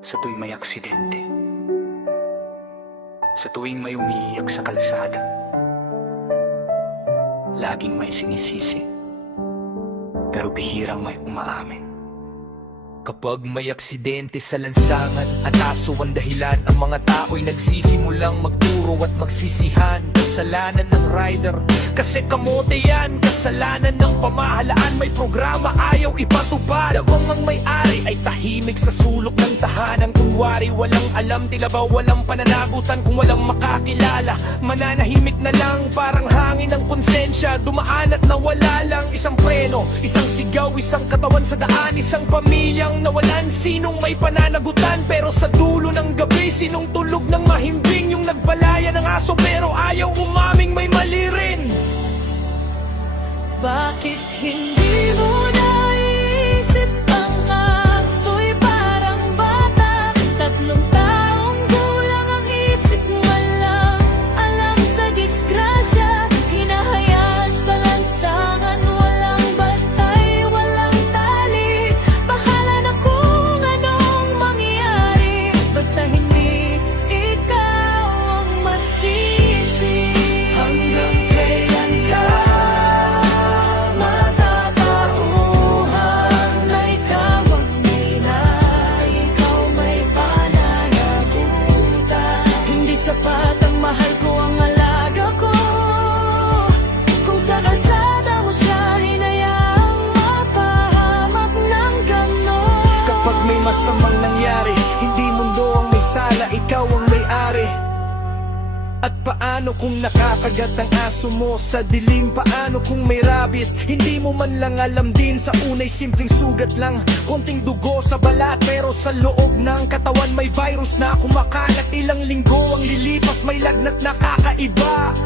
Sa tuwing may aksidente, sa tuwing may umiiyak sa kalsada, laging may sinisisi, pero bihirang may umaamin. Kapag may aksidente sa lansangan at aso ang dahilan, ang mga tao'y nagsisimulang magturo at magsisihan. Kasalanan ng rider, kasi kamote yan. Kasalanan ng pamahalaan, may programa ayaw ipatupad. Habang ang may-ari ay tahimik sa sulok ng tahanan. Kunwari walang alam, tila ba walang pananagutan. Kung walang makakilala, mananahimik na lang. Parang hangin ng konsensya, dumaan at nawala lang. Isang preno, isang sigaw, isang katawan sa daan, isang pamilyang nawalan. Sinong may pananagutan, pero sa dulo ng gabi, sinong tulog ng mahimbing? Yung nagbalaya ng aso pero ayaw umaming may mali rin. Bakit hindi mo naisip ang aso'y parang bata? 3 taong gulang ang isip mo lang. Alam sa disgrasya, hinahayaan sa lansangan. Walang bantay, walang tali. Bahala na kung anong mangyari, basta hindi ikaw ang masisi. Hanggang kailan ka matatauhan na ikaw ang ina, ikaw may pananagutan? Hindi sapat ang mahal ko, ang alaga ko. Kung sa kalsada mo siya hinayaang mapahamak ng ganon. Kapag may masamang nangyari, hindi mundo ang may sala, ikaw ang may-ari. At paano kung nakakagat ang aso mo sa dilim? Paano kung may rabies? Hindi mo man lang alam din. Sa unay simpleng sugat lang, konting dugo sa balat, pero sa loob ng katawan may virus na kumakalat. Ilang linggo ang lilipas, may lagnat na kakaiba.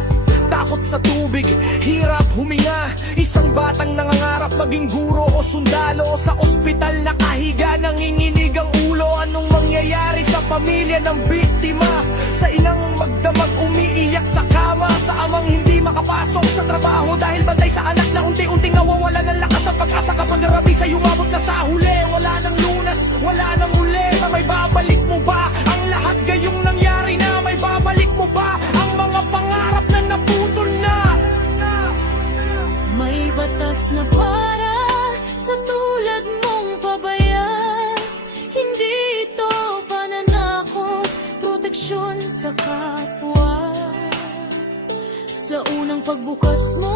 Takot sa tubig, hirap huminga. Isang batang nangangarap maging guro o sundalo. Sa ospital nakahiga, nanginginig ang ulo. Anong mangyayari sa pamilya ng biktima? Sa ilang magdamag umiiyak sa kama. Sa amang hindi makapasok sa trabaho dahil bantay sa anak na unti-unting nawawala ng lakas at pag-asa. Kapag narabi sa umabot na sa huli, wala nang lunas, wala nang uli. Na may babalik mo ba ang lahat gayong nangyari na? May babalik mo ba ang mga pangarap na naputol na? May batas na para sa tulad mong pabaya. Hindi ito pananakot, proteksyon sa kapwa. Sa unang pagbukas mo